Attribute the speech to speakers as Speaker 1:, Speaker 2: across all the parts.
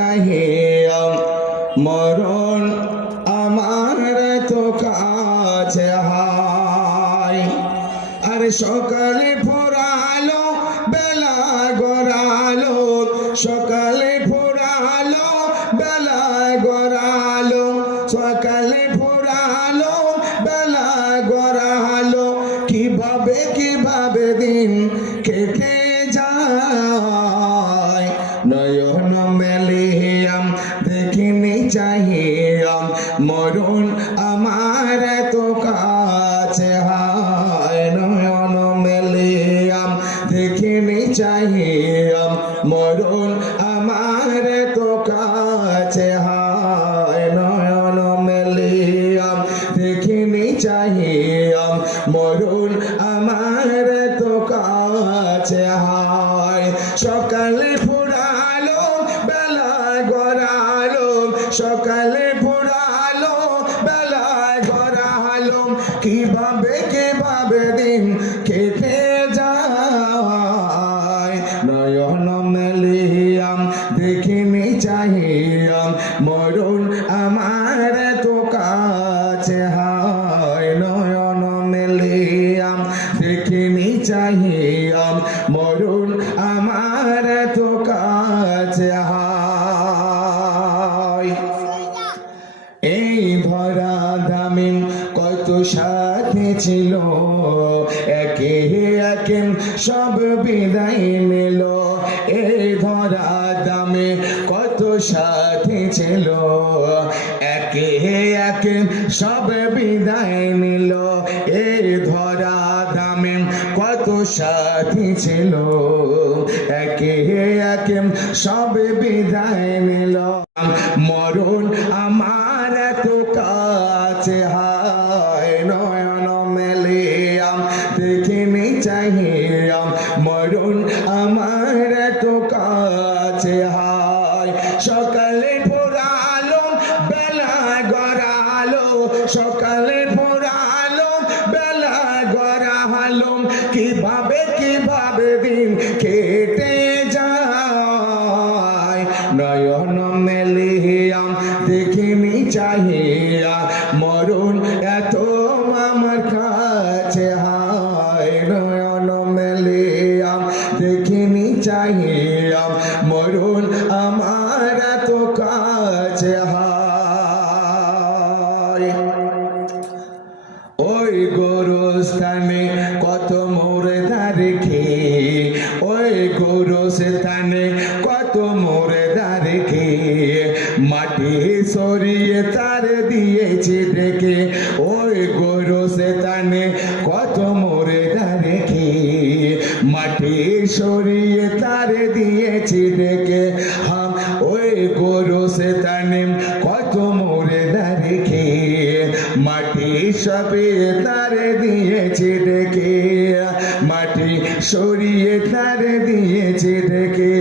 Speaker 1: চাহিয়া মরণ আমার তো কাছে হায়। আর সকালে ফোরালো বেলা গড়ালো, সকালে ফোরালো বেলা গড়ালো, সকালে ফোরালো বেলা গড়ালো। কীভাবে কীভাবে দিন কেটে যায়? নয়ন মরণ আমার তো কাছে হায় নয়ন মেলিয়াম দেখিনি চাহিয়াম মরণ আমার তো কাছে হায় নয়ন মেলিয়াম দেখিনি চাহিয়াম মরণ আমার তো কাছে হায়, সকালে কীভাবে কীভাবে দিন কেটে যায়? নয়ন মেলিয়াম দেখিনি চাহিয়াম মরণ আমার তো কাছে হায়। নয়ন মেলিয়াম দেখিনি চাহিয়াম মরণ কত সাথে ছিল। একে একে সব বিদায় নিল। এই ধরা দামে কত সাথে ছিল। একে একে সব বিদায় নিল। এই ধরা দামে কত সাথী ছিল। একে একে সব বিদায় নিল। মরণ আমার মরণ আমার এত কাছে হায়। সকালে পোড়ালো বেলা গড়ালো। সকালে পোড়ালো বেলা গড়ালো। কীভাবে কীভাবে দিন কেটে যায়? নয়ন মেলিয়াম দেখিনি চাহিয়া। মরণ চাহিয়া মরণ আমার এত কাছে ওই গোরস্থানে কত মোরে রেখে ওই গোরস্থানে কত মোরে রেখে মাটি সরিয়ে তার দিয়েছে ডেকে, ওই গোরস্থানে কত মোরে রেখে মাটি সরিয়ে দিয়েছে ডেকে হাম। ওই গোরস্থানে কত মোরে রেখে মাটি সবে তারে দিয়েছে ডেকে, মাটি সরিয়ে তারে দিয়েছে ডেকে।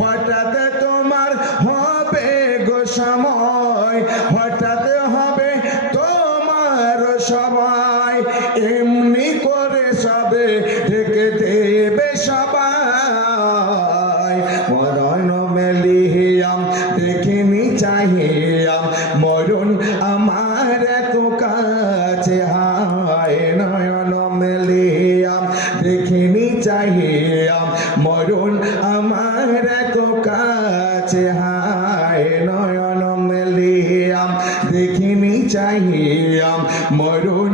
Speaker 1: হঠাৎ তোমার হবে গো সময়, হঠাৎ হবে তোমার সবাই এমনি করে সবে চাহিয়াম, মরণ আমার এত কাছে হায় নয়ন মেলিয়াম দেখিনি চাহিয়াম, মরণ আমার এত কাছে হায় নয়ন মেলিয়াম দেখিনি চাহিয়াম, মরণ